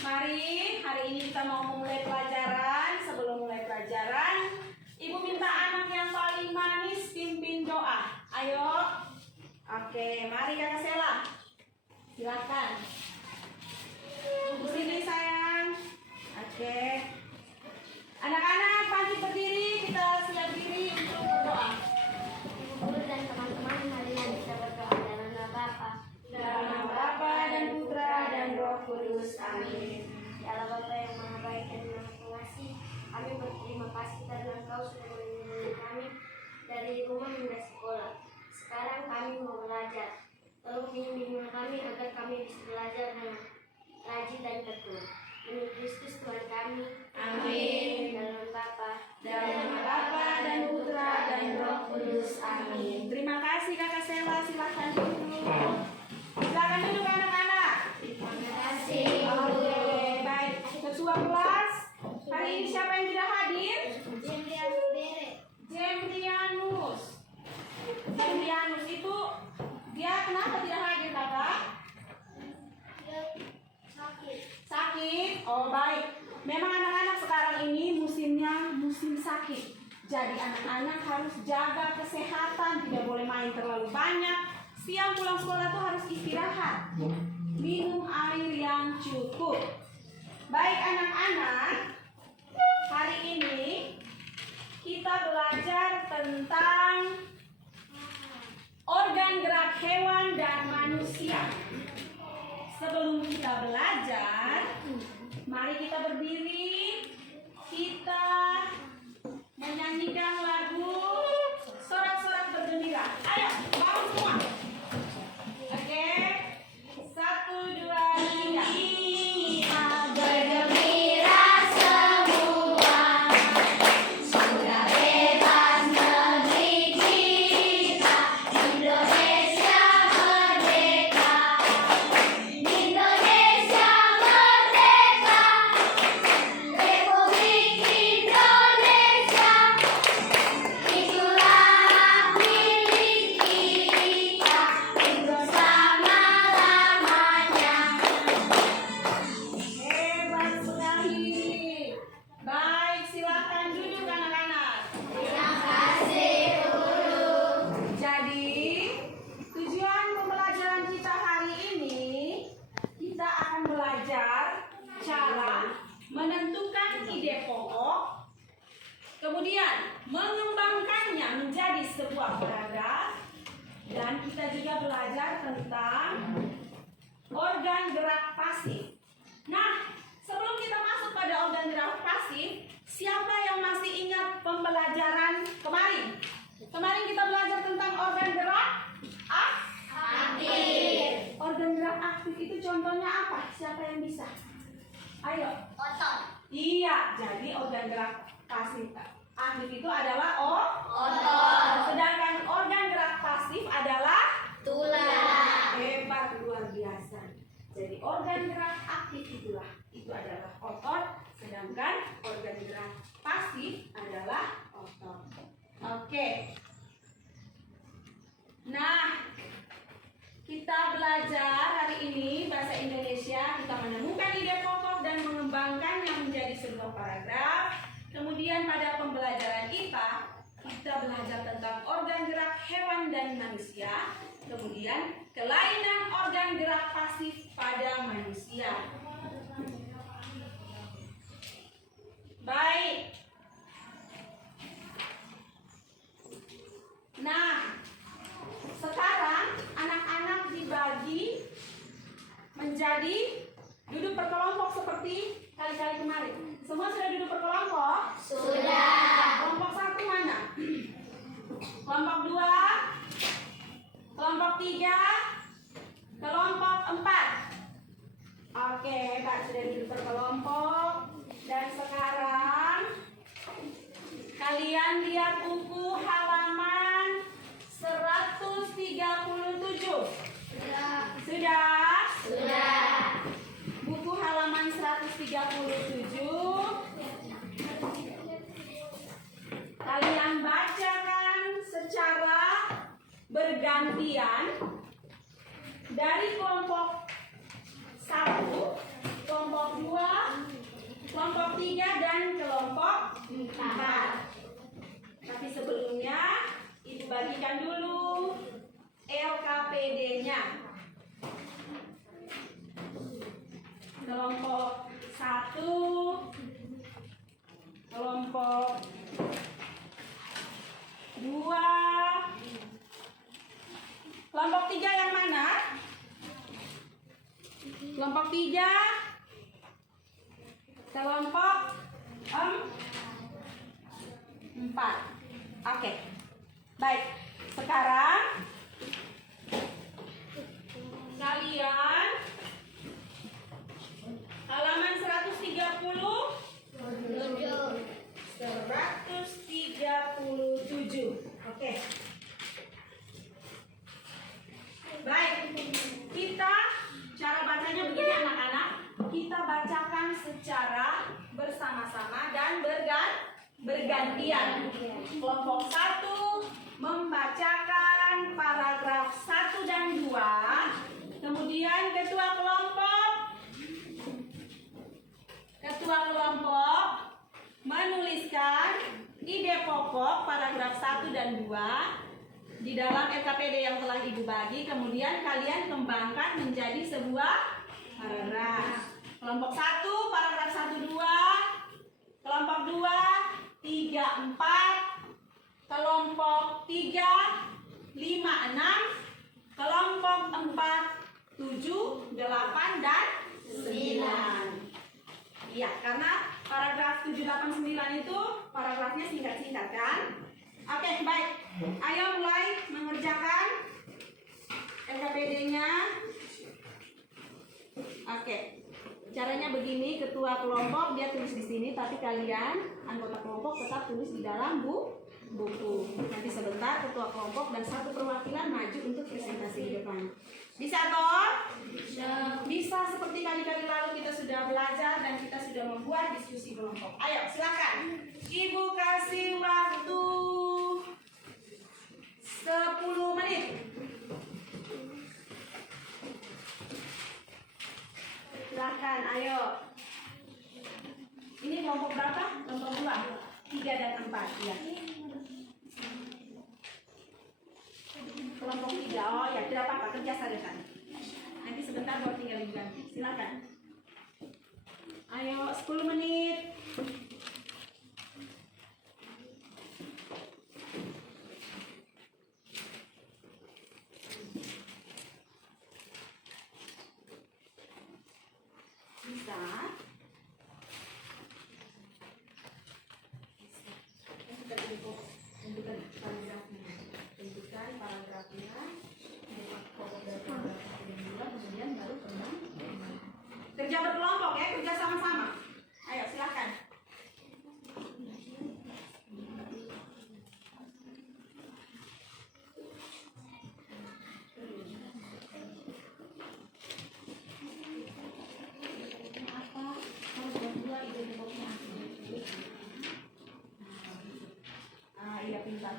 Mari, hari ini kita mau memulai pelajaran. Sebelum mulai pelajaran, Ibu minta anak yang paling manis pimpin doa. Ayo. Oke, mari Kakak Sela. Silakan. Tunggu sini sayang. Oke. Anak-anak bangkit berdiri, kita siap diri untuk berdoa. Ibu guru dan teman-teman, marilah kita berdoa dalam nama Bapa, Dalam nama Bapa dan Putra dan Roh Kudus. Amin. Ya Allah Bapa yang Maha Baik dan Maha Pengasih, kami berterima kasih karena Engkau sudah melindungi kami dari rumah hingga sekolah. Sekarang kami mau belajar. Tolong bimbinglah kami agar kami bisa belajar dengan rajin dan tekun. Demi Kristus Tuhan kami. Amin. Dalam Bapa, Dalam nama Bapa dan Putra dan Roh Kudus. Amin. Terima kasih Kakak Sela. Silakan duduk. Silakan duduk anak-anak. Terima kasih. Oke, baik. Ketua kelas. Hari ini siapa yang tidak hadir? Jemrianus. Jemrianus itu dia kenapa tidak hadir Kakak? Sakit. Oh baik. Memang anak-anak sekarang ini musimnya musim sakit. Jadi anak-anak harus jaga kesehatan, tidak boleh main terlalu banyak. Siang pulang sekolah tuh harus istirahat. Minum air yang cukup. Baik anak-anak, hari ini kita belajar tentang organ gerak hewan dan manusia. Sebelum kita belajar, mari kita berdiri, kita menyanyikan lagu Sorak-sorak bergembira. Ayo, bangun semua. Oke, 1, 2, 3. Bergembira semua, sudah bebas negeri kita, Indonesia merdeka, Indonesia merdeka, Republik Indonesia, itulah hak milik kita untuk selama-lamanya. Hebat sekali. Baik, silakan duduk anak-anak. Terima kasih guru. Jadi, tujuan pembelajaran kita hari ini, kita akan belajar cara menentukan ide pokok, kemudian mengembangkannya menjadi sebuah paragraf, dan kita juga belajar tentang organ gerak pasif. Nah, sebelum kita masuk pada organ gerak pasif, siapa yang masih ingat pembelajaran kemarin? Kemarin kita belajar tentang organ gerak Aktif. Organ gerak aktif itu contohnya apa? Siapa yang bisa? Ayo. Otot. Iya, jadi organ gerak pasif aktif itu adalah Otot. sedangkan organ gerak pasif adalah Tulang. hebat, luar biasa. Jadi organ gerak aktif itu adalah otot, sedangkan organ gerak pasif adalah otot. Oke. Nah, kita belajar hari ini bahasa Indonesia, kita menemukan ide pokok dan mengembangkannya menjadi sebuah paragraf. Kemudian pada pembelajaran kita belajar tentang organ gerak hewan dan manusia. Kemudian kelainan organ gerak pasif pada manusia. Baik. Nah, sekarang anak-anak dibagi menjadi duduk berkelompok seperti kali-kali kemarin. Semua sudah duduk berkelompok? Sudah. Kelompok 1 mana? Kelompok 2, kelompok 3, kelompok 4. Oke, hebat, sudah duduk berkelompok. Dan sekarang kalian lihat buku halaman 137. Sudah? Sudah. Buku halaman 137. Kalian bacakan secara bergantian dari kelompok 1, kelompok 2, Kelompok 3. Kelompok 4. Oke. Baik. Sekarang kalian halaman 137. Oke. Baik. Kita cara bacanya begini anak-anak. Kita bacakan secara bersama-sama dan bergantian. Kelompok 1 membacakan paragraf 1 dan 2. Kemudian ketua kelompok menuliskan ide pokok paragraf 1 dan 2 di dalam LKPD yang telah Ibu bagi. Kemudian kalian kembangkan menjadi sebuah paragraf. Kelompok 1 paragraf 1 2, kelompok 2 3 4, kelompok 3 5 6, kelompok 4 7 8 dan 9. Iya, karena paragraf 7 8 9 itu paragrafnya singkat-singkat kan? Oke, baik. Ayo mulai mengerjakan LKPD-nya. Oke. Caranya begini, ketua kelompok dia tulis di sini, tapi kalian anggota kelompok tetap tulis di dalam buku. Nanti sebentar ketua kelompok dan satu perwakilan maju untuk presentasi di depan. Bisa toh? Bisa seperti kali-kali lalu kita sudah belajar dan kita sudah membuat diskusi kelompok. Ayo silakan. Ibu kasih waktu 10 menit. Silakan, ayo. Ini kelompok berapa? Kelompok 2, 3 dan 4 ya. Kelompok 3, oh ya tidak apa-apa, kerja saja kan. Nanti sebentar baru tinggal diganti. Silakan. Ayo 10 menit. Bisa. Tentukan paragrafnya. Kemudian baru kembang. Kerja berkelompok ya, kerja sama-sama. Ayo silakan. Iya pintar.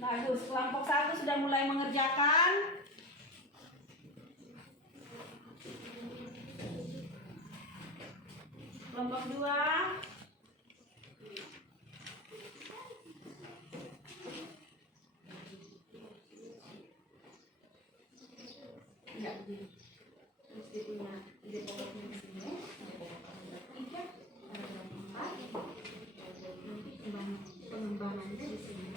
Bagus, kelompok 1 sudah mulai mengerjakan. Kelompok 2 iya begini. Terus dia punya ide pokoknya di sini. Tiga, paragraf 4. Nanti pengembangannya di sini.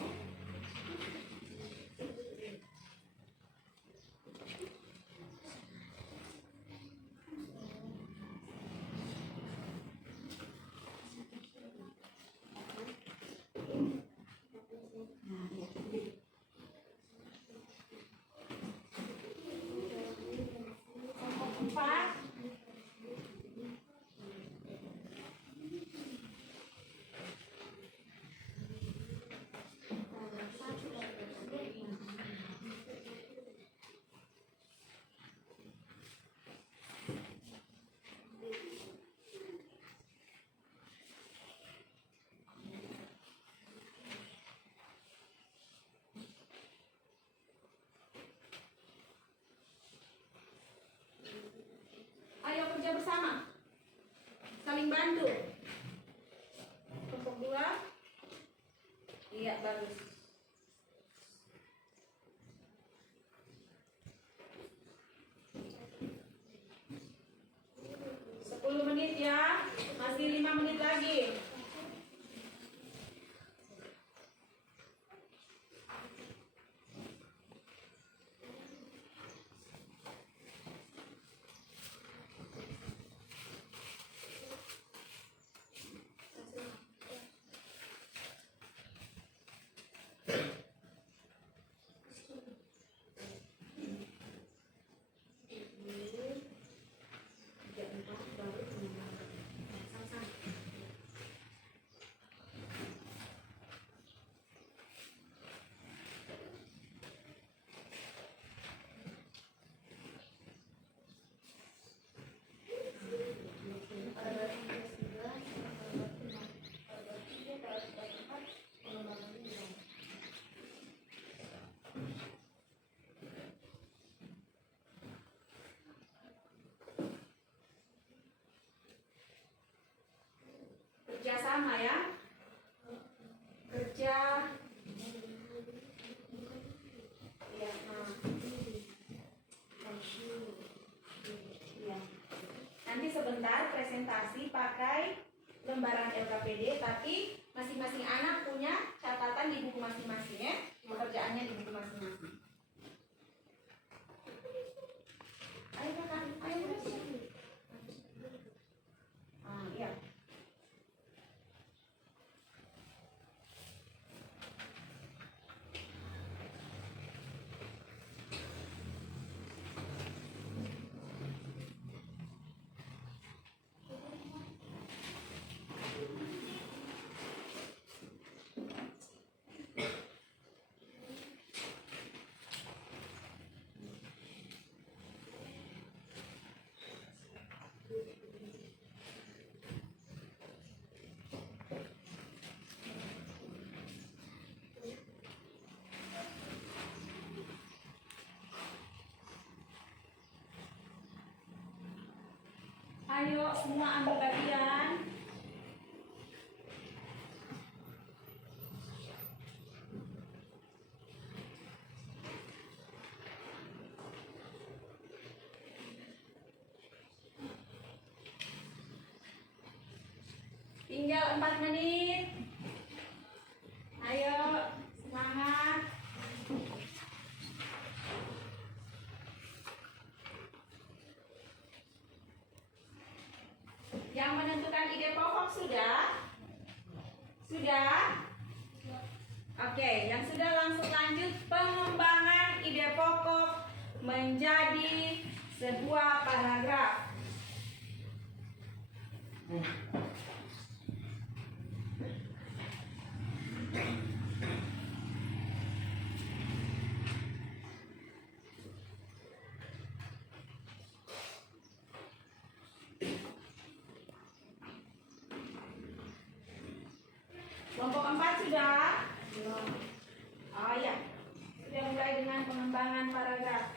Ayo kerja bersama, saling bantu. Kelompok 2, iya bagus. Menit ya, masih 5 menit lagi. nanti sebentar presentasi pakai lembaran LKPD, tapi masing-masing anak punya catatan di buku masing-masing ya. Pekerjaannya di buku masing-masing. Ayo kakak, ayo siap. Iya. Ayo semua ambil bagian. Tinggal 4 menit. Ayo semangat. Yang menentukan ide pokok sudah? Sudah? Oke, yang sudah langsung lanjut pengembangan ide pokok menjadi sebuah paragraf. Kelompok 4 sudah? Oh ya, sudah mulai dengan pengembangan paragraf.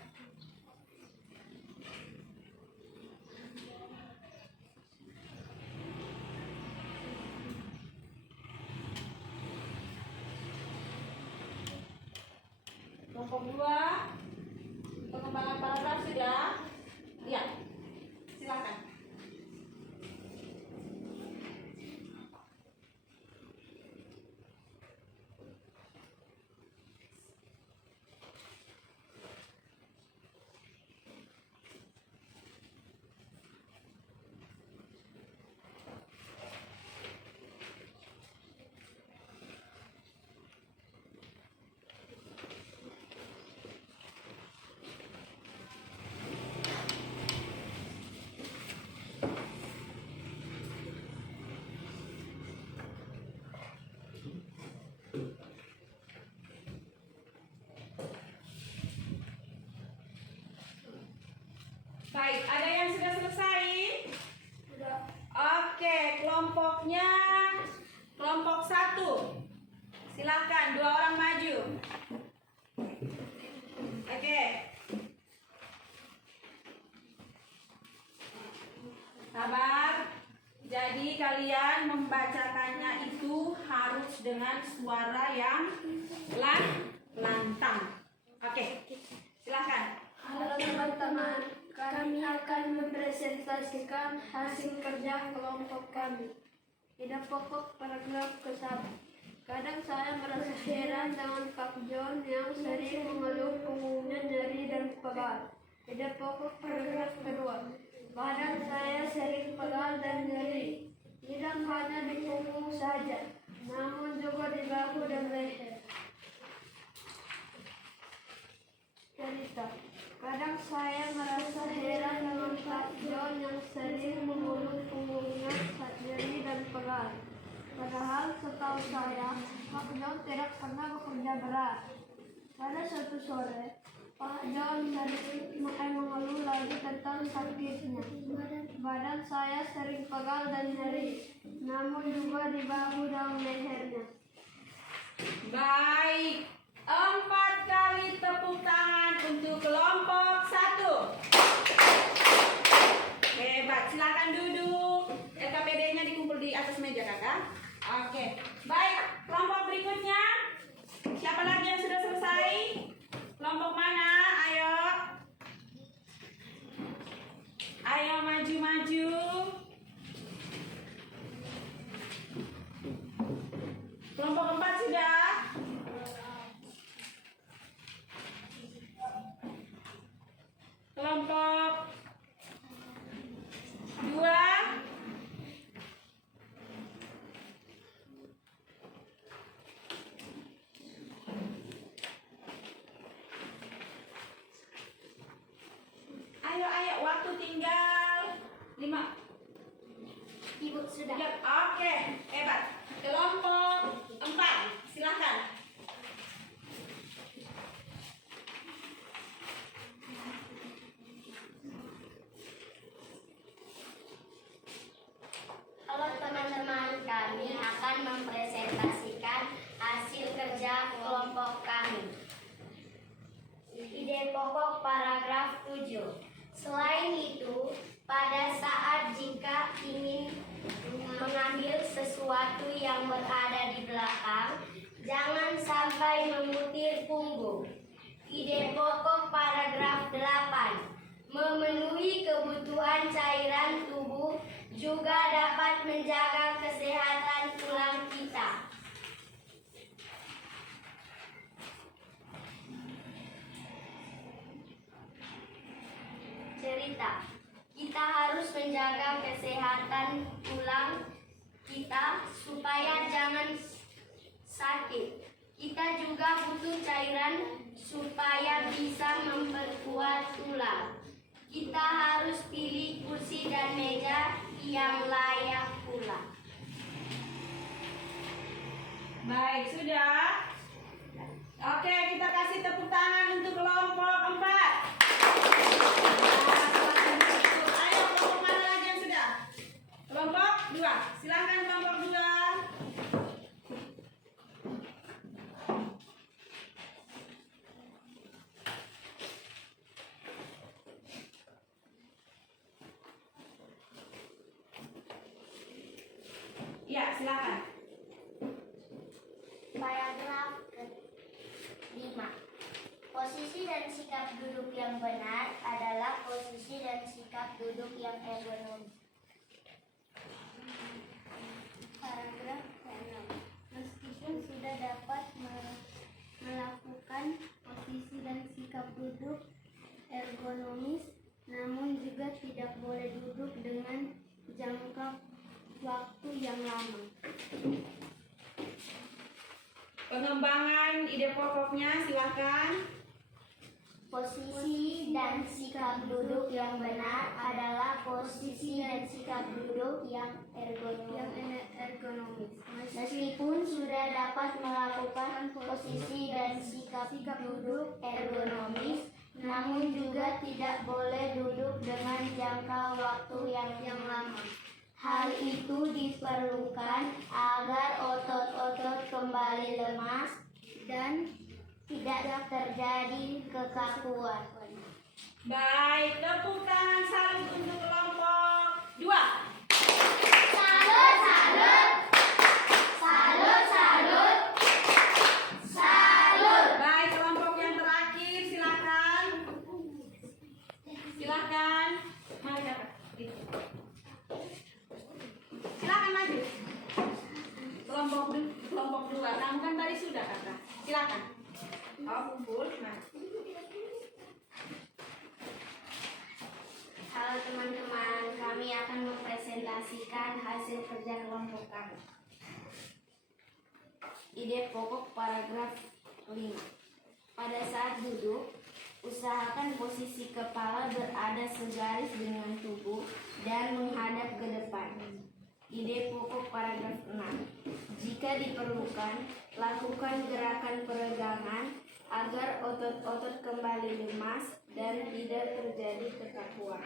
Kelompok 2, pengembangan paragraf sudah? Ya, silakan. Baik, ada yang sudah selesai? Sudah. Oke, kelompoknya kelompok 1. Silakan 2 orang maju. Oke. Sabar. Jadi kalian membacakannya itu harus dengan suara yang lantang. Oke. Silakan. Halo teman-teman, kami akan mempresentasikan hasil kerja kelompok kami. Ide pokok paragraf ke-1. Kadang saya merasa heran dengan Pak John yang sering mengeluh punggungnya nyeri dan pegal. Ide pokok paragraf kedua. Badan saya sering pegal dan nyeri. Tidak hanya di punggung saja, namun juga di bahu dan leher. Cerita. Kadang saya merasa heran dengan Pak John yang sering mengeluh punggungnya nyeri dan pegal. Padahal setahu saya, Pak John tidak pernah bekerja berat. Pada suatu sore, Pak John sering mengeluh lagi tentang sakitnya. Badan saya sering pegal dan nyeri, namun juga di bahu dan lehernya. Baik, 4 kali tepuk tangan untuk kelompok 1. Hebat, silakan duduk. LKPD-nya dikumpul di atas meja kakak. Oke, baik, kelompok berikutnya. Siapa lagi yang sudah selesai? Kelompok mana? Ayo. Ayo maju-maju. sudah. Ya, oke, hebat. Kelompok 4, silakan. Halo teman-teman, kami akan mempresentasikan hasil kerja kelompok kami. Ide pokok paragraf 7. Selain itu, pada saat jika ingin mengambil sesuatu yang berada di belakang, jangan sampai memutir punggung. Ide pokok paragraf 8. Memenuhi kebutuhan cairan tubuh juga dapat menjaga kesehatan tulang kita. Cerita. Kita harus menjaga kesehatan tulang kita supaya jangan sakit. Kita juga butuh cairan supaya bisa memperkuat tulang. Kita harus pilih kursi dan meja yang layak pula. Baik, sudah. Oke, kita kasih tepuk tangan untuk kelompok 4. Ayo, kelompok mana lagi yang sudah? Kelompok 2, silakan kelompok 2. Ya, silakan. Paragraf ke-5. Posisi dan sikap duduk yang benar adalah posisi dan sikap duduk yang ergonomis. Paragraf ke-6. Meskipun sudah dapat melakukan posisi dan sikap duduk ergonomis, namun juga tidak boleh duduk dengan jangka waktu yang lama. Pengembangan ide pokoknya silakan. Posisi dan sikap duduk yang benar adalah posisi dan sikap duduk yang ergonomis. Meskipun sudah dapat melakukan posisi dan sikap duduk ergonomis, namun juga tidak boleh duduk dengan jangka waktu yang lama. Hal itu diperlukan agar otot-otot kembali lemas dan tidak terjadi kekakuan. Baik, tepuk tangan salut untuk kelompok 2. Salut, salut. Salut, salut. Salut. Baik, kelompok yang terakhir silakan. Silakan. Mari Kakak. Silakan maju. Kelompok 2. Kamu kan tadi sudah Kakak. Silakan. Oh, kumpul. Nah. Halo teman-teman, kami akan mempresentasikan hasil kerja kelompok kami. Ide pokok paragraf 5. Pada saat duduk, usahakan posisi kepala berada segaris dengan tubuh dan menghadap ke depan. Ide pokok paragraf 6. Jika diperlukan, lakukan gerakan peregangan agar otot-otot kembali lemas dan tidak terjadi kekakuan.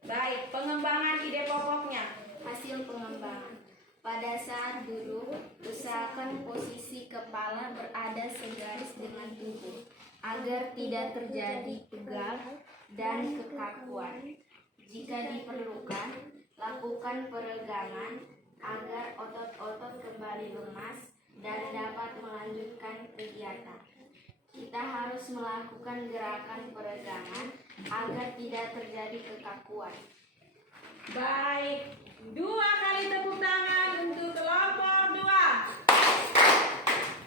Baik, pengembangan ide pokoknya. Hasil pengembangan. Pada saat duduk, usahakan posisi kepala berada segaris dengan tubuh agar tidak terjadi pegal dan kekakuan. Jika diperlukan, lakukan peregangan agar otot-otot kembali lemas dan dapat melanjutkan kegiatan. Kita harus melakukan gerakan peregangan agar tidak terjadi kekakuan. Baik, 2 kali tepuk tangan untuk kelompok 2.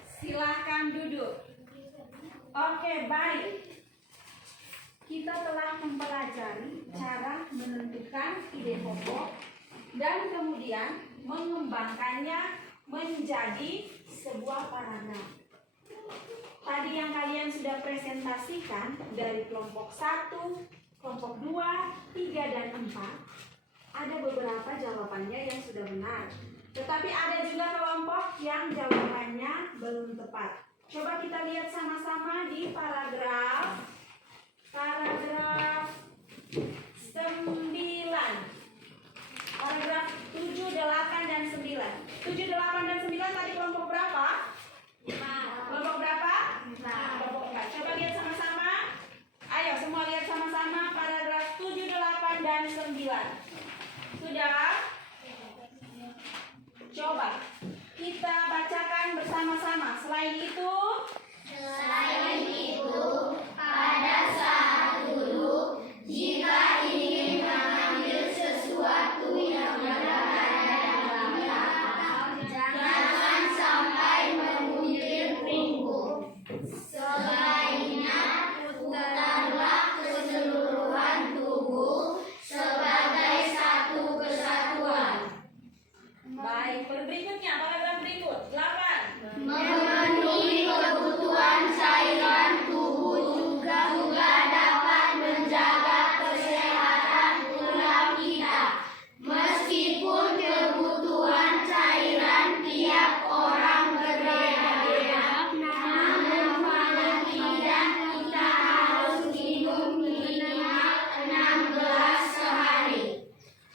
Silahkan duduk. Oke, baik. Kita telah mempelajari cara menentukan ide pokok dan kemudian mengembangkannya menjadi sebuah paragraf. Tadi yang kalian sudah presentasikan dari kelompok 1, kelompok 2, 3, dan 4 ada beberapa jawabannya yang sudah benar. Tetapi ada juga kelompok yang jawabannya belum tepat. Coba kita lihat sama-sama di paragraf 9. Paragraf 7, 8, dan 9. 7, 8, dan 9 tadi kelompok berapa? Kelompok berapa? Kelompok 4. Coba lihat sama-sama. Ayo semua lihat sama-sama paragraf 7, 8, dan 9. Sudah? Coba kita bacakan bersama-sama. Selain itu, pada saat duduk, jika ingin mengambil sesuatu yang berada dalam tangan, jangan sampai menguntit punggung. Sebaiknya putarlah keseluruhan tubuh sebagai satu kesatuan. baik. Berikutnya, paragraf berikut 8. Memenuhi kebutuhan cairan tubuh juga dapat menjaga kesehatan tulang kita. Meskipun kebutuhan cairan tiap orang berbeda-beda, namun paling tidak kita harus minum minimal 6 gelas sehari.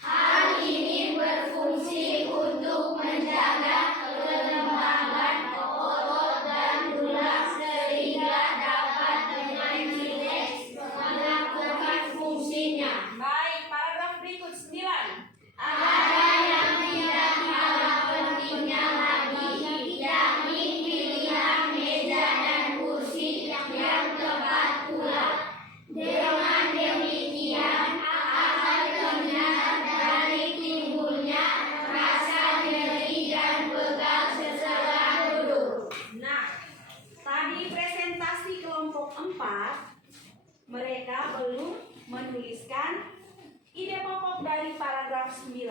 Hal ini berfungsi untuk menjaga kelembaban otot dan tulang sehingga dapat dengan rileks melakukan fungsinya. Baik, paragraf berikut 9. Ada yang tidak kalah pentingnya lagi, yakni pilihan meja dan kursi yang tepat pula. Dengan demikian akan terhindar dari timbulnya rasa nyeri dan pegal setelah duduk. Nah, tadi presentasi kelompok 4, mereka belum menuliskan ide pokok dari paragraf 9.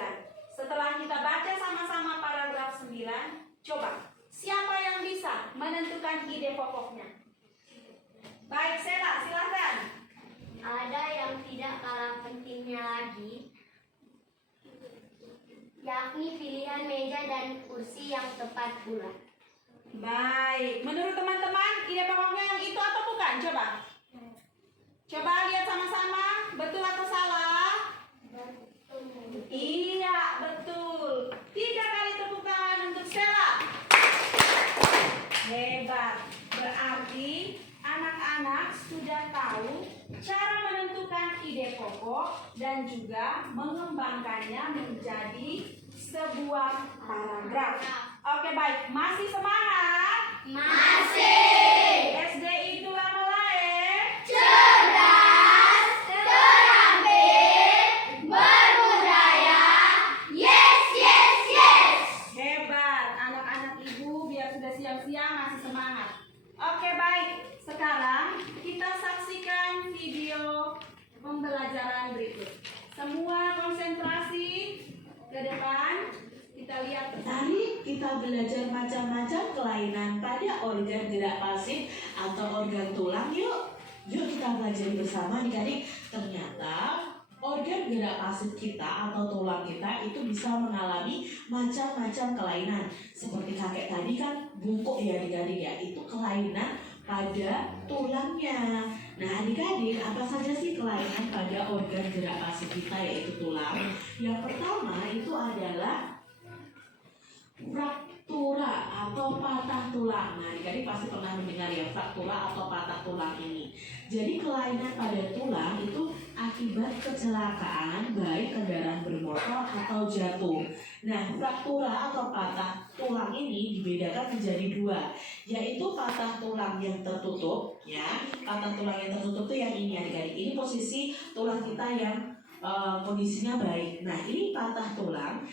Setelah kita baca sama-sama paragraf 9, coba siapa yang bisa menentukan ide pokoknya? Baik, Sela, silakan. Ada yang tidak kalah pentingnya lagi, yakni pilihan meja dan kursi yang tepat pula. Baik, menurut teman-teman ide pokoknya yang itu atau bukan? Coba lihat sama-sama, betul atau salah? Iya, betul. 3 kali tepuk tangan untuk Stella. Hebat. Berarti anak-anak sudah tahu cara menentukan ide pokok dan juga mengembangkannya menjadi sebuah paragraf. Oke, baik. Masih semangat? Masih SD itu apa lain? cerdas, terampil, berbudaya. Yes, yes, yes. Hebat, anak-anak ibu biar sudah siang-siang masih semangat. Oke, baik. Sekarang kita saksikan video pembelajaran berikut. Semua konsentrasi ke depan. Kita lihat. Tadi kita belajar macam-macam kelainan pada organ gerak pasif atau organ tulang. Yuk kita belajar bersama adik-adik. Ternyata organ gerak pasif kita atau tulang kita itu bisa mengalami macam-macam kelainan. Seperti kakek tadi kan bungkuk ya adik-adik ya, itu kelainan pada tulangnya. Nah adik-adik, apa saja sih kelainan pada organ gerak pasif kita yaitu tulang? Yang pertama itu adalah fraktura atau patah tulang. Nah, adik-adik pasti pernah mendengar ya fraktura atau patah tulang ini. Jadi kelainan pada tulang itu akibat kecelakaan baik kendaraan bermotor atau jatuh. Nah, fraktura atau patah tulang ini dibedakan menjadi 2, yaitu patah tulang yang tertutup, ya. Patah tulang yang tertutup itu yang ini adik-adik. Ini posisi tulang kita yang kondisinya baik. Nah, ini patah tulang.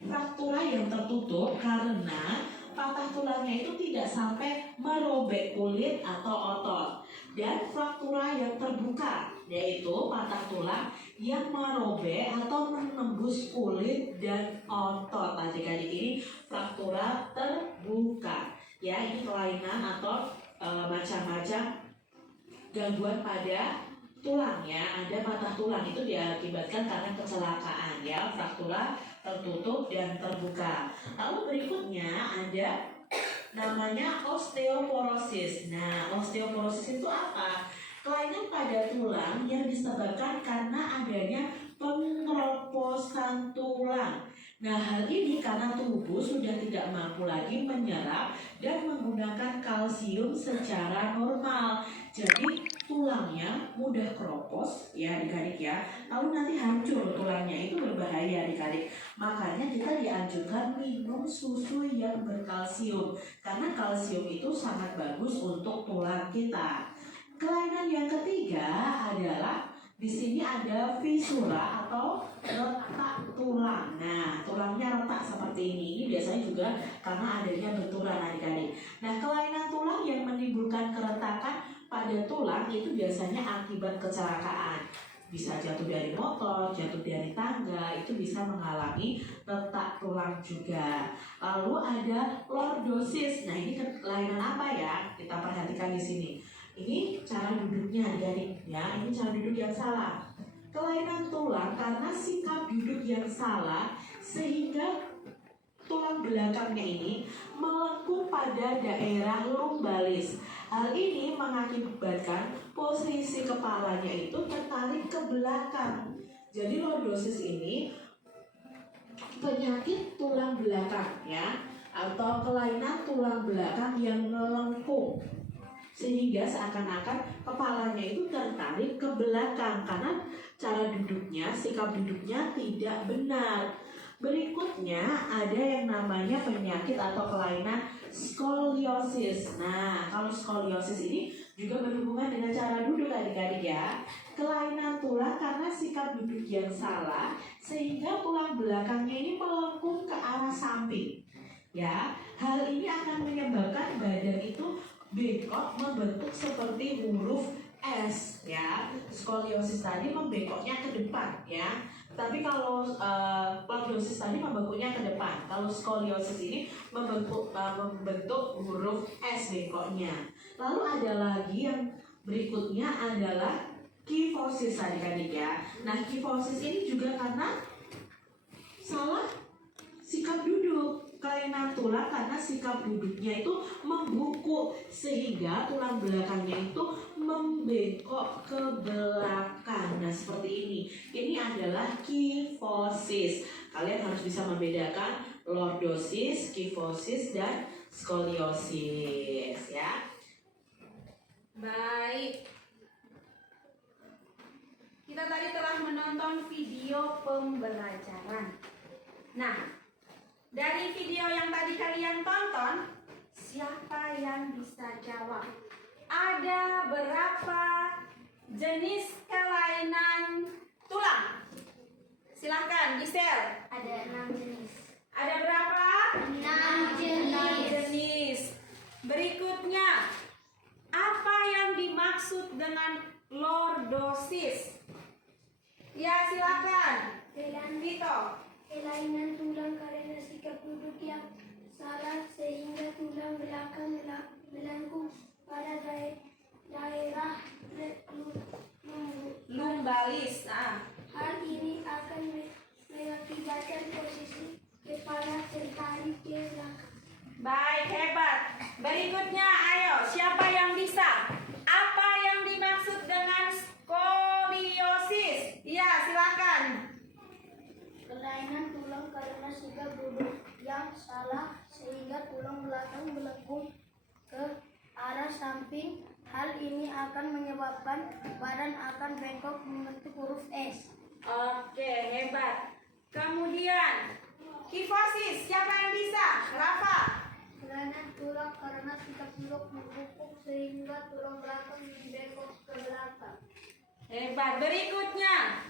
Fraktura yang tertutup karena patah tulangnya itu tidak sampai merobek kulit atau otot. Dan fraktura yang terbuka yaitu patah tulang yang merobek atau menembus kulit dan otot. Adik-adik, ini fraktura terbuka. Ya, ini kelainan atau macam-macam gangguan pada tulang ya. Ada patah tulang itu diakibatkan karena kecelakaan ya, fraktura tertutup dan terbuka. Lalu berikutnya ada namanya osteoporosis. Nah, osteoporosis itu apa? Kelainan pada tulang yang disebabkan karena adanya pengeroposan tulang. Nah, hal ini karena tubuh sudah tidak mampu lagi menyerap dan menggunakan kalsium secara normal. Jadi tulangnya mudah keropos ya adik-adik ya. Lalu nanti hancur tulangnya, itu berbahaya adik-adik. Makanya kita dianjurkan minum susu yang berkalsium karena kalsium itu sangat bagus untuk tulang kita. Kelainan yang ketiga adalah di sini ada fisura atau retak tulang. Nah, tulangnya retak seperti ini. Ini biasanya juga karena adanya benturan adik-adik. Nah, kelainan tulang yang menimbulkan keretakan pada tulang itu biasanya akibat kecelakaan. Bisa jatuh dari motor, jatuh dari tangga, itu bisa mengalami retak tulang juga. Lalu ada lordosis. Nah, ini kelainan apa ya? Kita perhatikan di sini. Ini cara duduknya adik-adik ya, ini cara duduk yang salah. Kelainan tulang karena sikap duduk yang salah sehingga tulang belakangnya ini melengkung pada daerah lumbalis. Hal ini mengakibatkan posisi kepalanya itu tertarik ke belakang. Jadi lordosis ini penyakit tulang belakang ya, atau kelainan tulang belakang yang melengkung sehingga seakan-akan kepalanya itu tertarik ke belakang karena cara duduknya, sikap duduknya tidak benar. Berikutnya ada yang namanya penyakit atau kelainan skoliosis. Nah, kalau skoliosis ini juga berhubungan dengan cara duduk adik-adik ya. Kelainan tulang karena sikap duduk yang salah sehingga tulang belakangnya ini melengkung ke arah samping. Ya, hal ini akan menyebabkan badan itu bengkok membentuk seperti huruf S ya. Skoliosis tadi membengkoknya ke depan ya. Tapi kalau lordosis tadi membengkoknya ke depan. Kalau skoliosis ini membentuk huruf S bengkoknya. Lalu ada lagi yang berikutnya adalah kifosis adik-adik ya. Nah, kifosis ini juga karena salah sikap duduk. Kelainan tulang karena sikap duduknya itu membungkuk sehingga tulang belakangnya itu membengkok ke belakang. Nah, seperti ini. Ini adalah kifosis. Kalian harus bisa membedakan lordosis, kifosis, dan skoliosis ya. Baik. Kita tadi telah menonton video pembelajaran. Nah, dari video yang tadi kalian tonton, siapa yang bisa jawab? Ada berapa jenis kelainan tulang? Silahkan, Gisel. Ada 6 jenis. Ada berapa? 6 jenis. 6 jenis. Berikutnya, apa yang dimaksud dengan lordosis? Ya, silakan. Vito. Kelainan tulang karena sikap duduk yang salah sehingga tulang belakang melengkung pada daerah Lumbalis. Hal ini akan mengakibatkan posisi kepala tertarik ke belakang. Baik, hebat. Berikutnya, ayo, siapa yang bisa? Apa yang dimaksud dengan skoliosis? Ya, silakan. Kelainan tulang karena sikap duduk yang salah sehingga tulang belakang melengkung ke arah samping. Hal ini akan menyebabkan badan akan bengkok membentuk huruf S. Oke, hebat. Kemudian, kifosis, siapa yang bisa? Rafa. Kelainan tulang karena sikap duduk membungkuk sehingga tulang belakang membengkok ke belakang. Hebat. Berikutnya,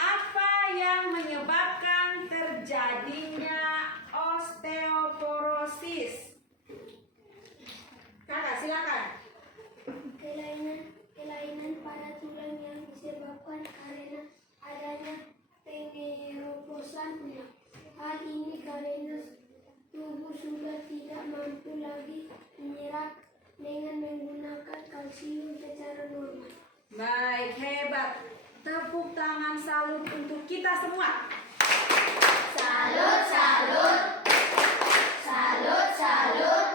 apa yang menyebabkan terjadinya osteoporosis? Kakak, silakan. Kelainan pada tulang yang disebabkan karena adanya pengeroposan tulang. Hal ini karena tubuh sudah tidak mampu lagi menyerap dengan menggunakan kalsium secara normal. Baik, hebat. Tepuk tangan salut untuk kita semua. Salut, salut. Salut, salut.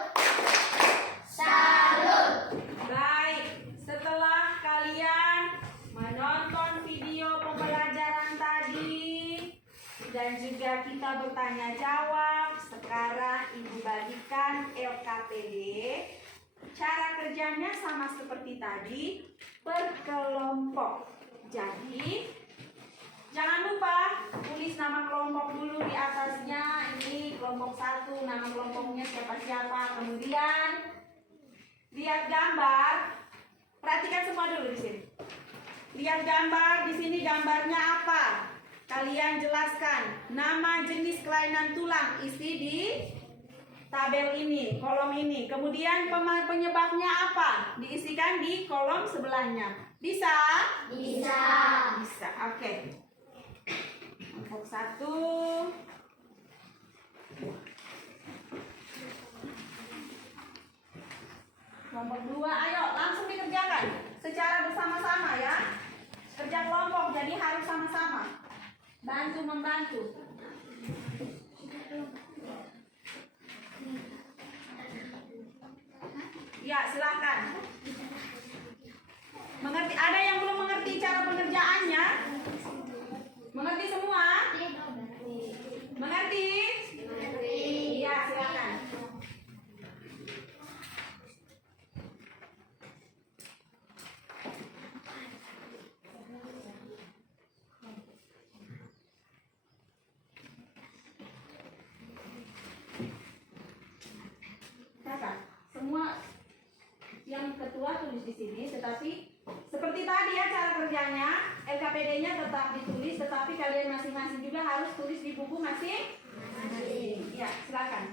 Salut. Baik, setelah kalian menonton video pembelajaran tadi dan juga kita bertanya jawab, sekarang Ibu bagikan LKPD. Cara kerjanya sama seperti tadi, berkelompok. Jadi, jangan lupa tulis nama kelompok dulu di atasnya. Ini kelompok 1, nama kelompoknya siapa-siapa. Kemudian lihat gambar. Perhatikan semua dulu di sini. Lihat gambar, di sini gambarnya apa? Kalian jelaskan nama jenis kelainan tulang isi di tabel ini, kolom ini. Kemudian penyebabnya apa? Diisikan di kolom sebelahnya. Bisa? Bisa. Bisa. Oke. Kelompok 1. Kelompok 2, ayo langsung dikerjakan secara bersama-sama ya. Kerja kelompok jadi harus sama-sama. Bantu membantu. Ya, silakan. Mengerti? Ada yang belum mengerti cara pengerjaannya? Mengerti semua? Mengerti? Iya, silakan. Kakak, semua yang ketua tulis di sini, tetapi seperti tadi ya cara kerjanya, LKPD-nya tetap ditulis, tetapi kalian masing-masing juga harus tulis di buku masing-masing. Ya, silakan.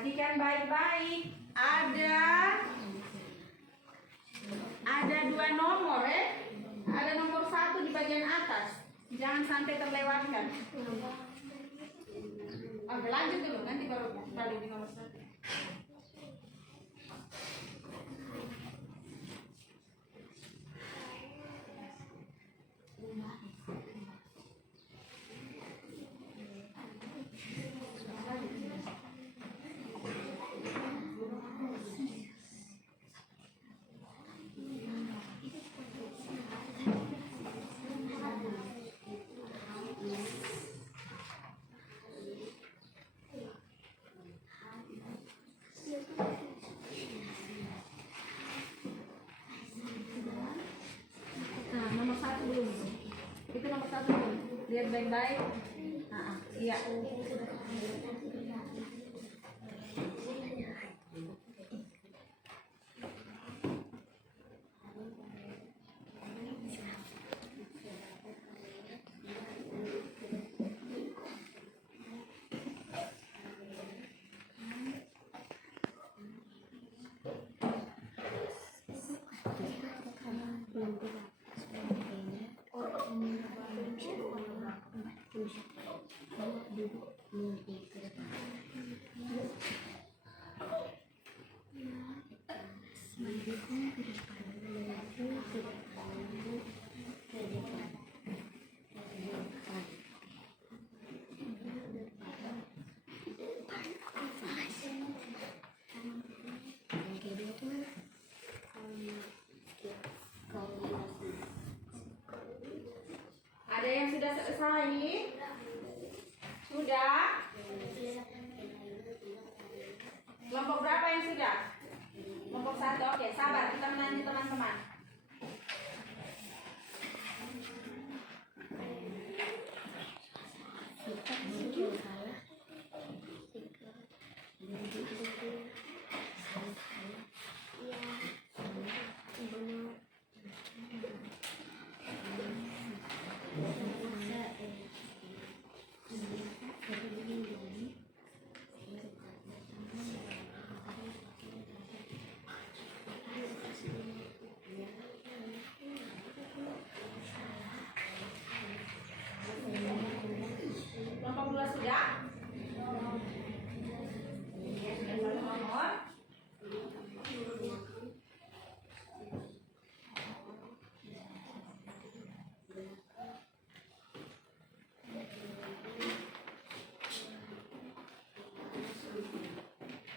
Perhatikan baik-baik. Ada 2 nomor ya. Ada nomor 1 di bagian atas. Jangan sampai terlewatkan. Oke, lanjut dulu, nanti baru balik di nomor 1. Nah, nomor 1 belum. Itu nomor 1 belum. Lihat baik-baik. Iya. Ada yang sudah selesai? Sudah? Kelompok berapa yang sudah? Kelompok 1. Oke, sabar, kita menanti teman-teman. Kelompok 2 sudah? Ya, sudah 1 nomor.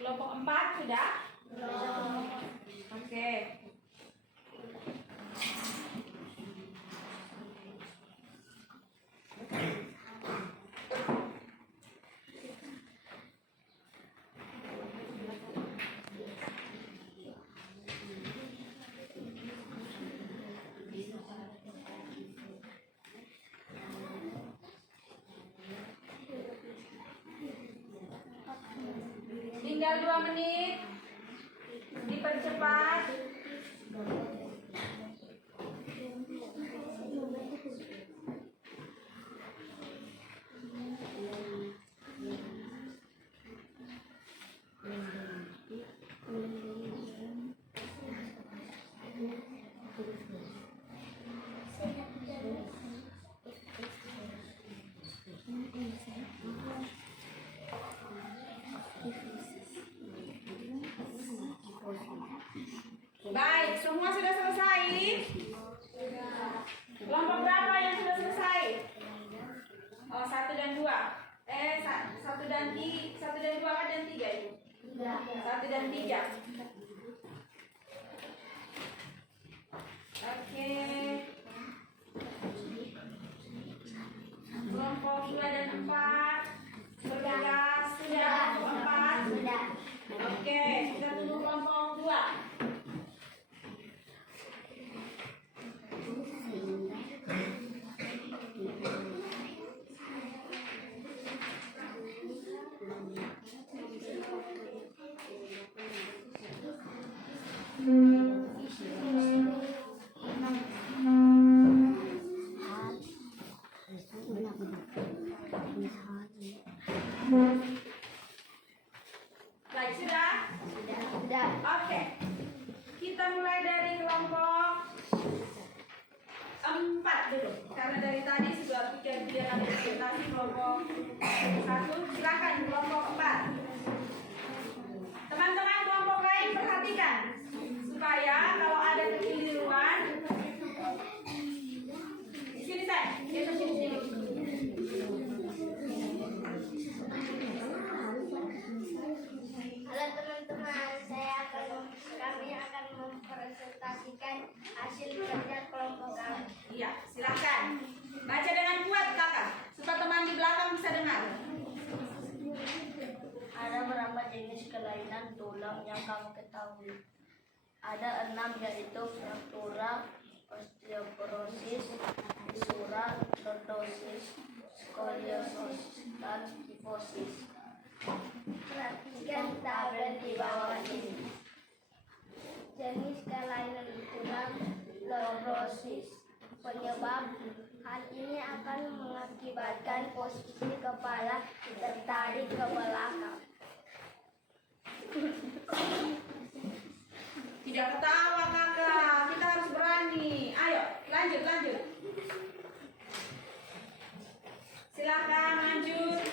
Kelompok 4 sudah? Oke. Tinggal 2 menit. Dipercepat. Baik, semua sudah selesai? Kelompok berapa yang sudah selesai? Oh, 1 dan 2. 1 dan 2 kan dan 3 itu? 1 dan 3. Oke. Kelompok 2 dan 4 bergegas sudah. Kelompok 4 Sudah. Oke, kita tunggu kelompok 2. karena dari tadi sudah tiga kali presentasi kelompok 1, silakan kelompok 4. Teman-teman kelompok lain perhatikan supaya kalau ada kekeliruan di sini saya, geser sini. Halo teman-teman, kami akan mempresentasikan hasil kerja kelompok kami. Iya, silakan. Baca dengan kuat kakak, supaya teman di belakang bisa dengar. Ada berapa jenis kelainan tulang yang kamu ketahui? Ada 6, yaitu fraktura, osteoporosis, fisura, lordosis, skoliosis, dan kifosis. Perhatikan tabel di bawah ini. Jenis kelainan tulang lordosis. Penyebab hal ini akan mengakibatkan posisi kepala tertarik ke belakang. Tidak ketawa kakak, kita harus berani. Ayo, lanjut. Silakan lanjut.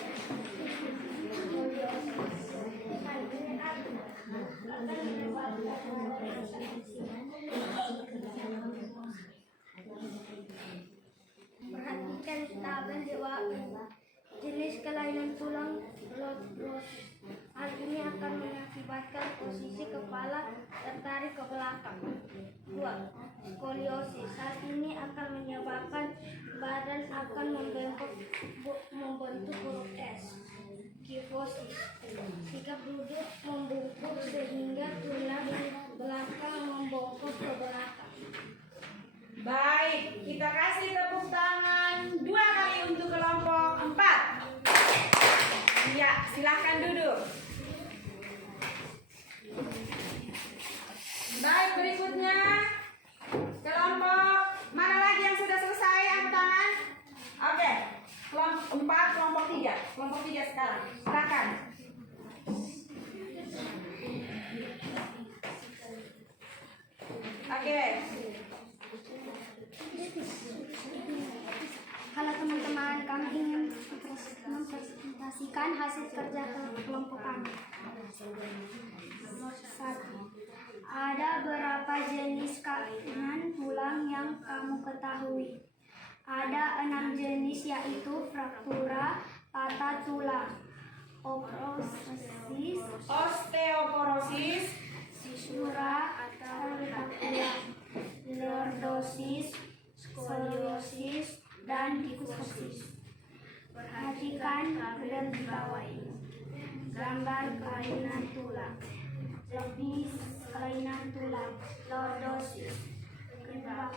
Perhatikan tabel di bawah ini. Jenis kelainan tulang lordosis. Hal ini akan mengakibatkan posisi kepala tertarik ke belakang. 2. Skoliosis. Hal ini akan menyebabkan badan akan membentuk huruf S. Kifosis. Sikap duduk membungkuk sehingga tulang belakang membungkuk ke belakang. Baik, kita kasih tepuk tangan 2 kali untuk kelompok 4. Ya, silahkan duduk. Baik, berikutnya kelompok mana lagi yang sudah selesai? Angkat tangan. Oke, kelompok 4, kelompok 3. Kelompok 3 sekarang, silakan. Oke. Halo teman-teman, kami ingin mempresentasikan hasil kerja kelompok kami. 1. Ada berapa jenis kelainan tulang yang kamu ketahui? Ada 6 jenis, yaitu fraktura, patah tulang, Osteoporosis, fisura atau retak tulang, lordosis, skoliosis, dan kifosis. Perhatikan tabel di bawah ini. Gambar kelainan tulang. Jenis kelainan tulang lordosis. Penyebab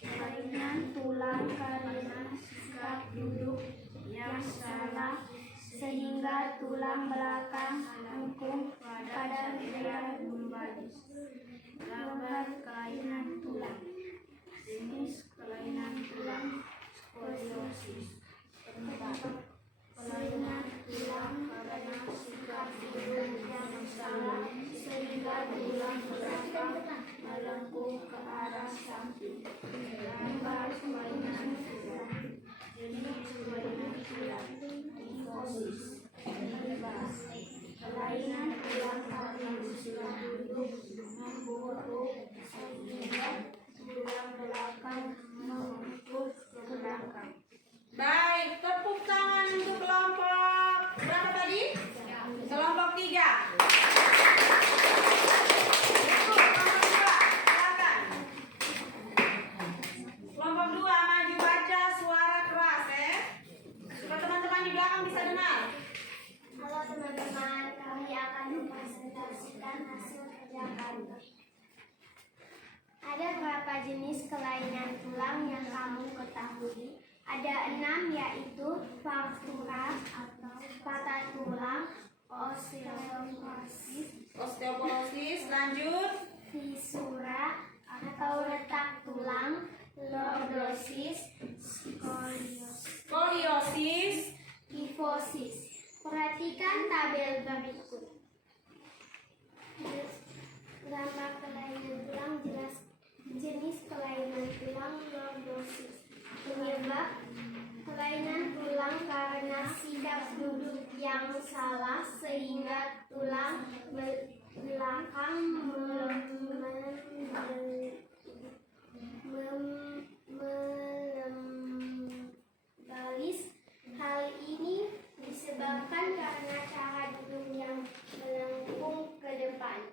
kelainan tulang karena sikap duduk yang salah sehingga tulang belakang melengkung pada daerah lumbalis. Gambar kelainan tulang. Jenis kelainan tulang skoliosis. Penyebab kelainan tulang karena sikap duduk yang salah sehingga tulang belakang melengkung ke arah samping. Gambar kelainan tulang. Jenis kelainan tulang kifosis. Penyebab kelainan tulang karena sikap duduk membungkuk sehingga tulang belakang membungkuk ke belakang. baik, tepuk tangan untuk kelompok berapa tadi? Kelompok 3. Kelompok 2, maju baca suara keras ya. Supaya teman-teman di belakang bisa dengar. Halo teman-teman, kami akan mempresentasikan hasil kerja kami. Ada berapa jenis kelainan tulang yang kamu ketahui? Ada 6, yaitu fraktura atau patah tulang, Osteoporosis, lanjut. fisura atau retak tulang, lordosis, Skoliosis, kifosis. Perhatikan tabel berikut. Gambar kelainan tulang jelas. Jenis kelainan tulang lordosis. Penyebab belakang membalis. Hal ini disebabkan karena cara duduk yang melengkung ke depan.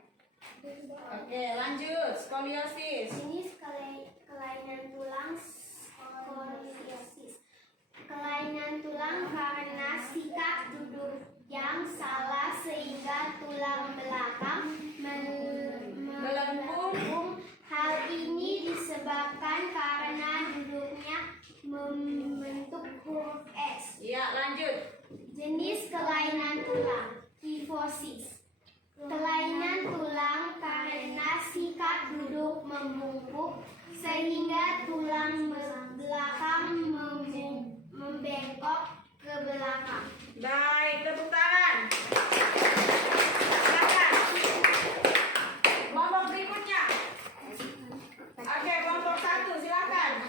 Oke, lanjut. Skoliosis. Jenis kelainan tulang skoliosis. Kelainan tulang karena sikap duduk yang salah sehingga tulang belakang melengkung. Hal ini disebabkan karena duduknya membentuk huruf S. Iya, lanjut. Jenis kelainan tulang kifosis. Kelainan tulang karena sikap duduk membungkuk sehingga tulang belakang membengkok ke belakang. Baik, tepuk tangan. Silakan. Kelompok berikutnya. Oke, kelompok 1, silakan.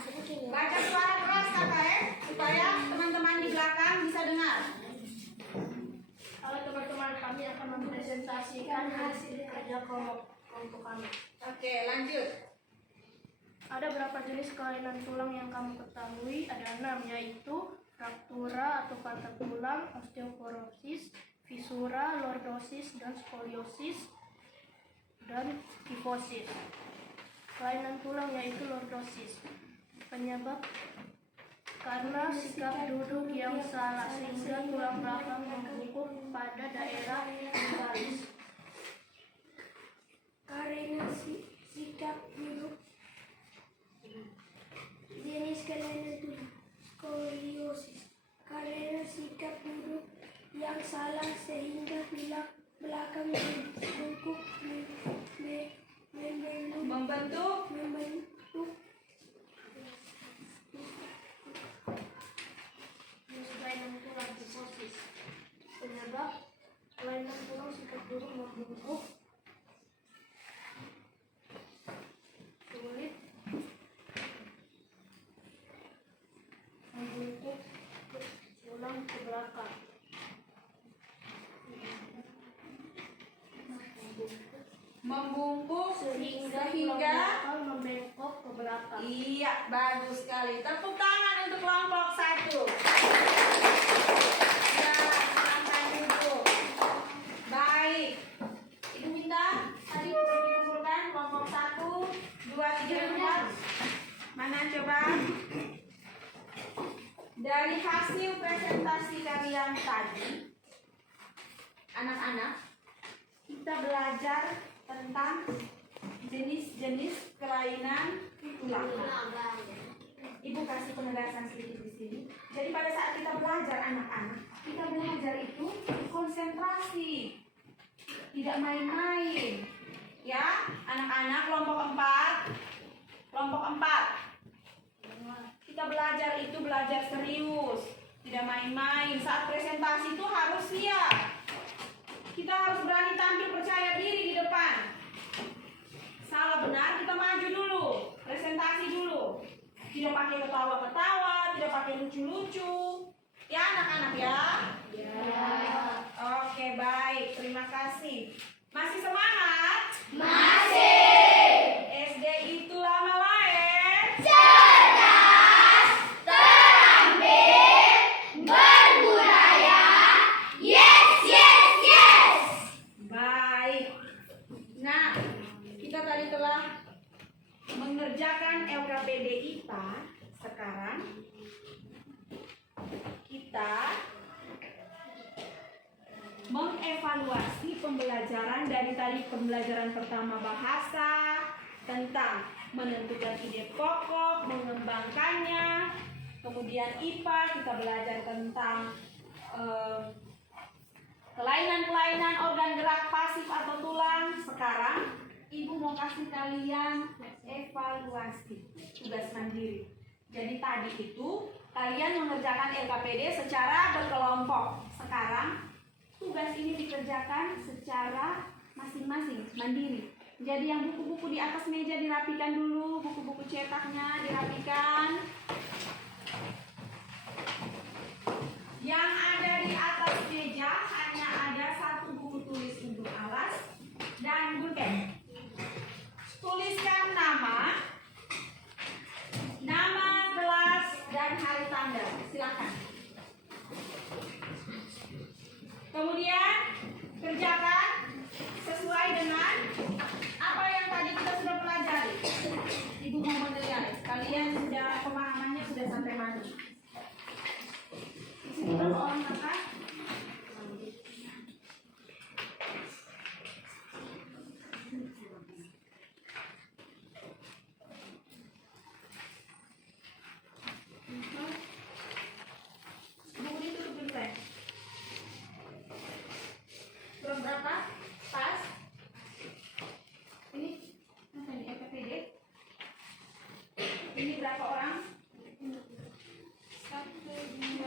Baca suara keras KKM supaya teman-teman di belakang bisa dengar. Halo teman-teman, kami akan mempresentasikan hasil kerja kelompok kami. Oke, lanjut. Ada berapa jenis kelainan tulang yang kamu ketahui? Ada 6, yaitu fraktura atau patah tulang, osteoporosis, fisura, lordosis, dan skoliosis, dan kifosis. Kelainan tulang yaitu lordosis. Penyebab karena sikap duduk yang salah sehingga tulang belakang membungkuk pada daerah lumbalis. Karena sikap duduk. Jenis kelainan tulang skoliosis. Karena sikap duduk yang salah sehingga tulang belakang membungkuk Membentuk kelainan tulang kifosis. Penyebab kelainan tulang sikap duduk membungkuk, sulit membungkuk tulang ke belakang. membungkuk Sehingga membengkok ke belakang. Iya, bagus sekali. Tepuk tangan untuk kelompok 1. Ya, silakan duduk. Baik. Ibu minta tadi dikumpulkan kelompok 1, 2, 3, 4. Mana coba? Dari hasil presentasi kalian tadi, anak-anak, kita belajar tentang jenis-jenis kelainan tulang. Ibu kasih penegasan sedikit di sini. Jadi pada saat kita belajar anak-anak, kita belajar itu konsentrasi, tidak main-main. Ya, anak-anak kelompok 4. Kelompok 4. Kita belajar itu belajar serius, tidak main-main. Saat presentasi itu harus siap. Kita harus berani tampil percaya diri di depan. Salah benar kita maju dulu, presentasi dulu. Tidak pakai ketawa-ketawa, tidak pakai lucu-lucu. Ya anak-anak ya? Ya. Oke, baik. Terima kasih. Masih semangat? Masih. SD itu lama lain. Cerdas, terampil, berbudaya. Yes, yes, yes. Baik. Nah, kita tadi telah mengerjakan LKPD IPA. Sekarang kita mengevaluasi pembelajaran dari tadi pembelajaran pertama bahasa tentang menentukan ide pokok, mengembangkannya. Kemudian IPA kita belajar tentang kelainan-kelainan organ gerak pasif atau tulang. Sekarang Ibu mau kasih kalian evaluasi tugas mandiri. Jadi tadi itu kalian mengerjakan LKPD secara berkelompok. Sekarang tugas ini dikerjakan secara masing-masing, mandiri. Jadi yang buku-buku di atas meja dirapikan dulu, buku-buku cetaknya dirapikan. Yang ada di atas meja hanya ada satu buku tulis untuk alas dan pulpen. Kemudian kerjakan sesuai dengan apa yang tadi kita sudah pelajari. Ibu mau menilai kalian sudah pemahamannya sudah sampai mana. Di sini berapa orang kakak? Buku ditutup dulu ya. Kurang berapa? Pas? Ini apa ini EPPD? Ini berapa orang? 1, 2, 3,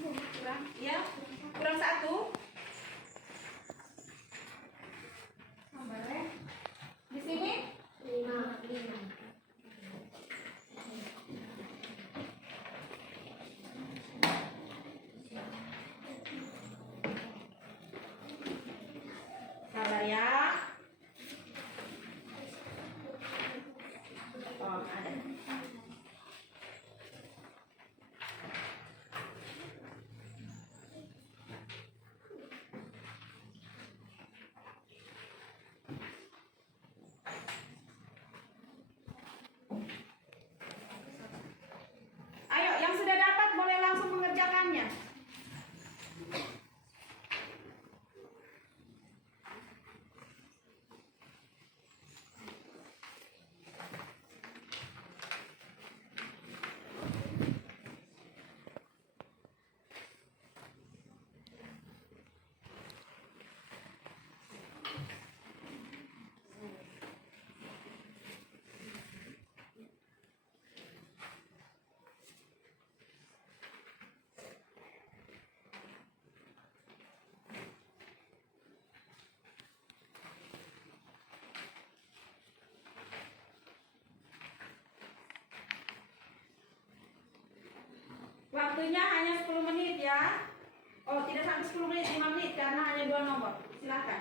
4, kurang, ya? Kurang 1. Tambah ya. Di sini 5. sabar ya. Oh, ada. Ayo, yang sudah dapat boleh langsung mengerjakannya. Waktunya hanya 10 menit ya. Oh, tidak sampai 10 menit, 5 menit karena hanya 2 nomor. Silakan.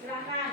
Silakan.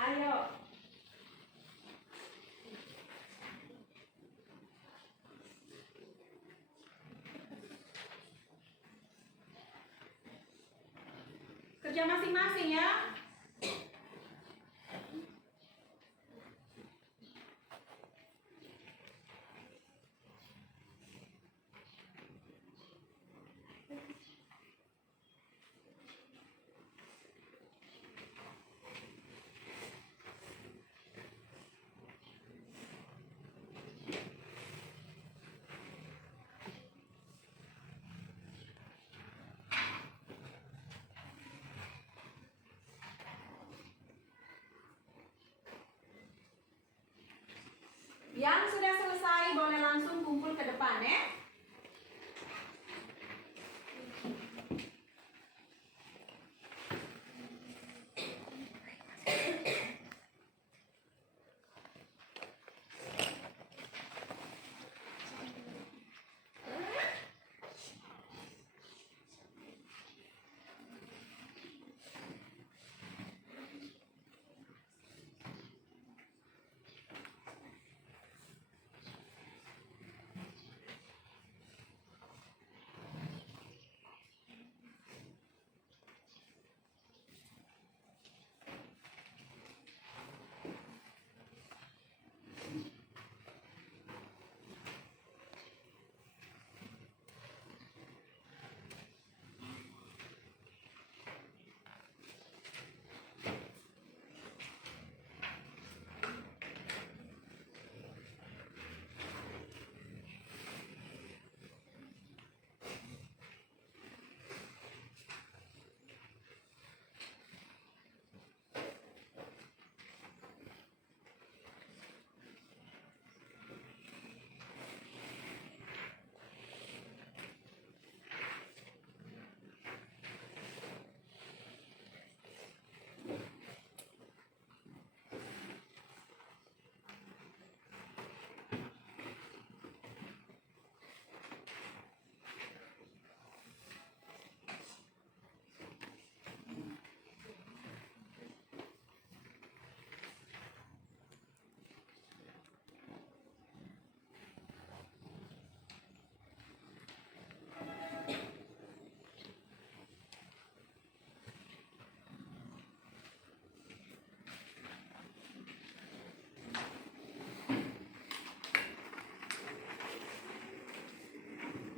Ayo. Kerja masing-masing ya.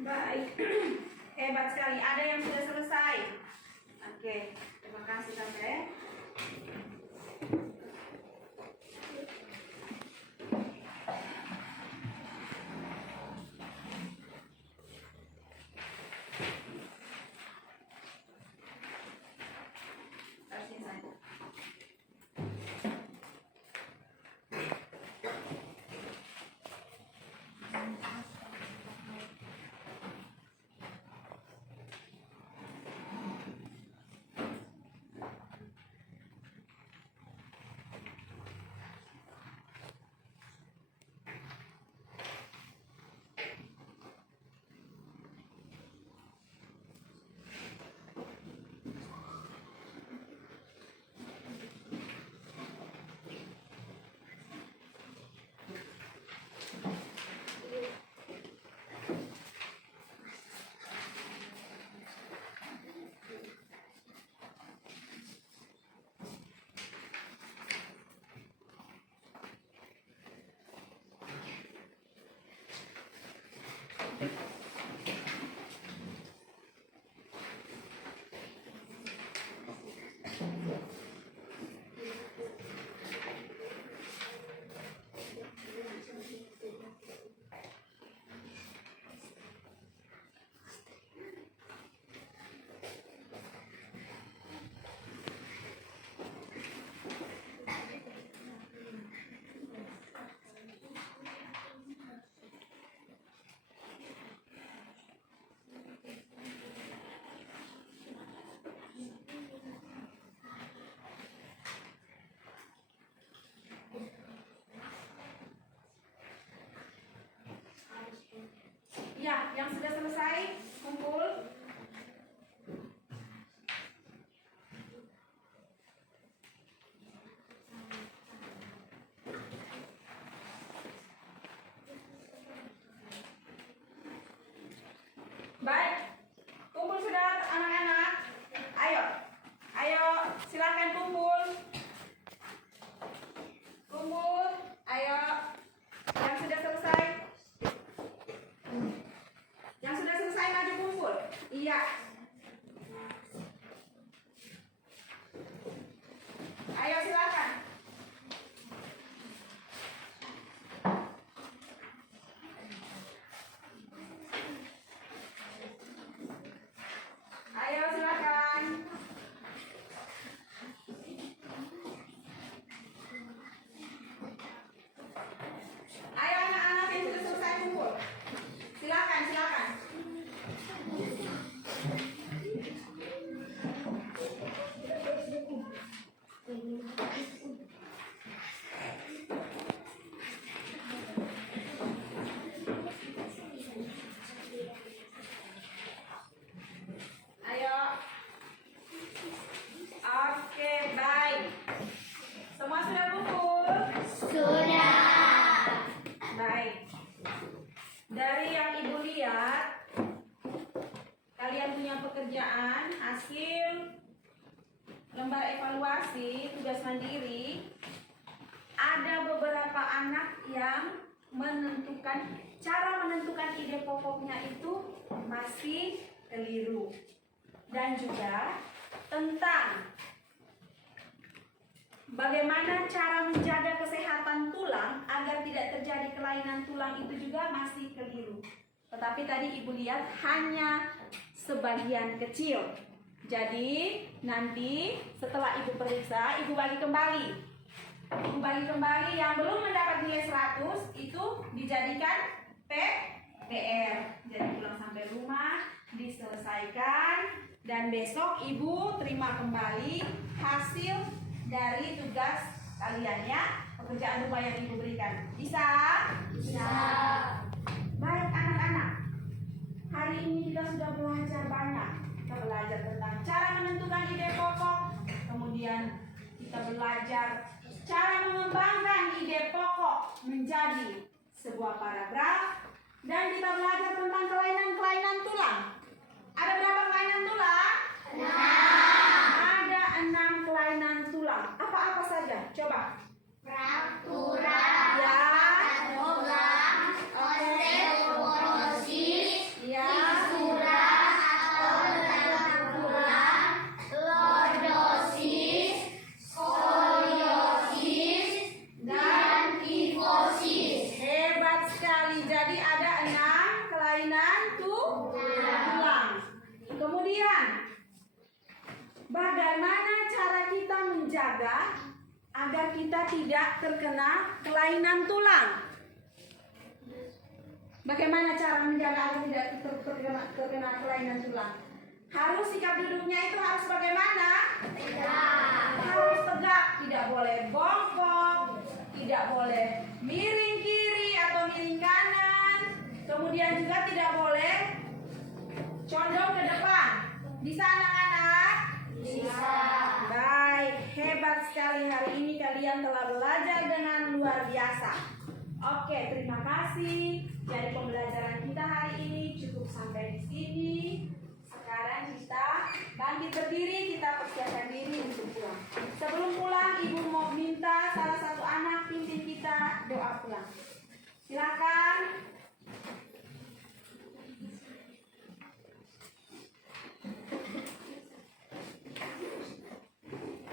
Baik. Hebat sekali. Ada yang sudah selesai. Oke, terima kasih Tante. Kasih saya. Ya, yang sudah selesai kumpul. Baik, kumpul sudah anak-anak. Ayo, ayo, silakan kumpul. Kumpul, ayo. Yang sudah selesai. Yang sudah selesai maju kumpul. Iya. Ayo silakan. Ayo silakan. Ayo anak-anak yang sudah selesai kumpul. Silakan, silakan. Ayo. Oke, baik. Semua sudah kumpul? Sudah. Baik. Dari yang Ibu lihat, kalian punya pekerjaan hasil lembar evaluasi tugas mandiri. Ada beberapa anak yang cara menentukan ide pokoknya itu masih keliru. Dan juga tentang bagaimana cara menjaga kesehatan tulang agar tidak terjadi kelainan tulang itu juga masih keliru. Tetapi tadi Ibu lihat hanya sebagian kecil. Jadi nanti setelah Ibu periksa, Ibu bagi kembali. Ibu bagi kembali yang belum mendapat nilai 100 itu dijadikan PR. Jadi pulang sampai rumah diselesaikan dan besok Ibu terima kembali hasil dari tugas kalian ya, pekerjaan rumah yang Ibu berikan. Bisa? Bisa. Baik anak-anak, hari ini kita sudah belajar banyak. Kita belajar tentang cara menentukan ide pokok, kemudian kita belajar cara mengembangkan ide pokok menjadi sebuah paragraf, dan kita belajar tentang kelainan-kelainan tulang. Ada berapa kelainan tulang? 6. Ada 6 kelainan tulang. Apa-apa saja? Coba. Fraktura. Ya. Tulang. Osteoporosis. Ya. jaga agar kita tidak terkena kelainan tulang. Bagaimana cara menjaga agar tidak terkena kelainan tulang? Harus sikap duduknya itu harus bagaimana? Harus tegak, tidak boleh bongkok, tidak boleh miring kiri atau miring kanan. Kemudian juga tidak boleh condong ke depan. Bisa anak-anak? Bisa. Baik, hebat sekali hari ini kalian telah belajar dengan luar biasa. Oke, terima kasih. Jadi pembelajaran kita hari ini cukup sampai di sini. Sekarang kita bangkit berdiri, kita persiapkan diri untuk pulang. Sebelum pulang, Ibu mau minta salah satu anak pimpin kita doa pulang. Silakan.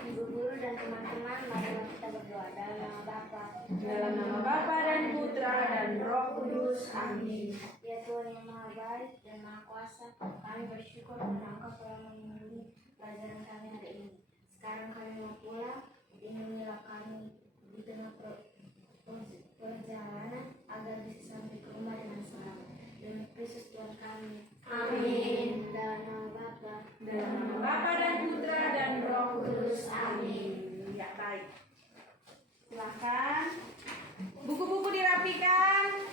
Ibu guru dan teman-teman, mari kita berdoa dalam nama Bapa. Dalam nama Bapa dan Putra dan Roh Kudus. Amin. Ya Tuhan yang Maha Baik dan Maha Kuasa, kami bersyukur karena Engkau telah melindungi pelajaran kami hari ini. Sekarang kami mau pulang, lindungilah kami di tengah perjalanan agar bisa sampai ke rumah dengan selamat. Demi Kristus Tuhan kami. Amin. Dalam nama Bapa. Dalam nama Bapa dan Putra dan Roh Kudus. Amin. Ya, baik. Silakan. Buku-buku dirapikan.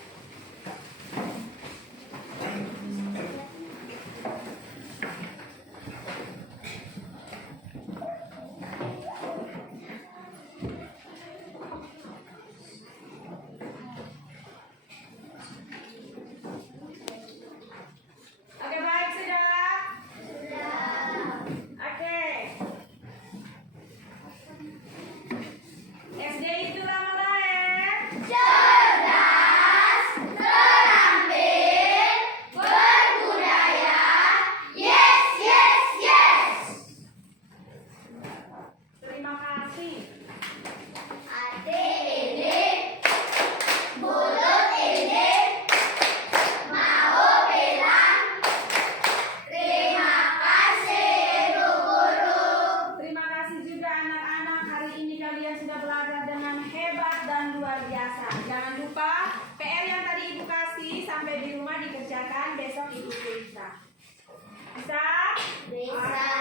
Oke, baik, sudah? Oke. SD itu lama lahir. Terima kasih. Terima kasih juga anak-anak, hari ini kalian sudah belajar dengan hebat dan luar biasa. Jangan lupa PR yang tadi Ibu kasih sampai di rumah dikerjakan, besok Ibu bisa. Bisa? Bisa.